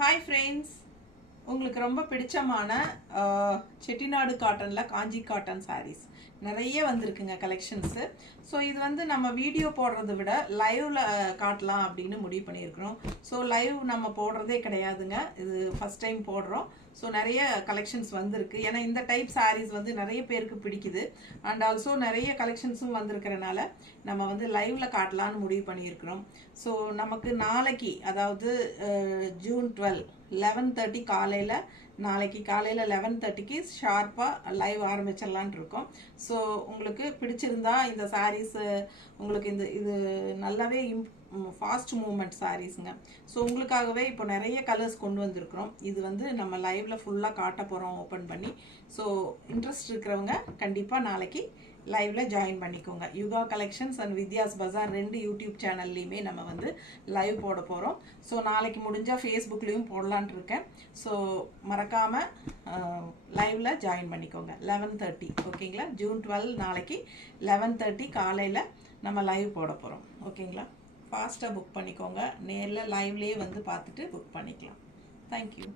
Hi friends, உங்களுக்கு ரொம்ப பிடிச்சமான செட்டிநாடு காட்டனில் காஞ்சி காட்டன் சாரீஸ் நிறைய வந்திருக்குங்க கலெக்ஷன்ஸு. ஸோ இது வந்து நம்ம வீடியோ போடுறத விட லைவில் காட்டலாம் அப்படின்னு முடிவு பண்ணியிருக்கிறோம். ஸோ லைவ் நம்ம போடுறதே கிடையாதுங்க, இது ஃபஸ்ட் டைம் போடுறோம். ஸோ நிறைய கலெக்ஷன்ஸ் வந்திருக்கு. ஏன்னா இந்த டைப் சாரீஸ் வந்து நிறைய பேருக்கு பிடிக்குது. அண்ட் ஆல்சோ நிறைய கலெக்ஷன்ஸும் வந்திருக்கிறனால நம்ம வந்து லைவில் காட்டலான்னு முடிவு பண்ணியிருக்கிறோம். ஸோ நமக்கு நாளைக்கு, அதாவது ஜூன் 12 11:30 காலையில், நாளைக்கு காலையில் 11:30க்கு ஷார்ப்பாக லைவ் ஆரம்பிச்சிடலான் இருக்கோம். ஸோ உங்களுக்கு பிடிச்சிருந்தா இந்த சாரீஸு, உங்களுக்கு இது நல்லாவே ஃபாஸ்ட் மூவ்மெண்ட் சாரீஸுங்க. ஸோ உங்களுக்காகவே இப்போ நிறைய கலர்ஸ் கொண்டு வந்திருக்கிறோம். இது வந்து நம்ம லைவில் ஃபுல்லாக காட்ட போகிறோம் ஓப்பன் பண்ணி. ஸோ இன்ட்ரெஸ்ட் இருக்கிறவங்க கண்டிப்பாக நாளைக்கு லைவில் ஜாயின் பண்ணிக்கோங்க. Yuga collections and Vidyas Bazaar 2 YouTube சேனல்லையுமே நம்ம வந்து லைவ் போட போகிறோம். ஸோ நாளைக்கு முடிஞ்சால் ஃபேஸ்புக்லேயும் போடலான் இருக்கேன். ஸோ மறக்காமல் லைவில் ஜாயின் பண்ணிக்கோங்க 11:30. ஓகேங்களா? ஜூன் 12 நாளைக்கு 11:30 காலையில் நம்ம லைவ் போட போகிறோம். ஓகேங்களா? ஃபாஸ்ட்டாக புக் பண்ணிக்கோங்க. நேரில் லைவ்லேயே வந்து பார்த்துட்டு புக் பண்ணிக்கலாம். தேங்க்யூ.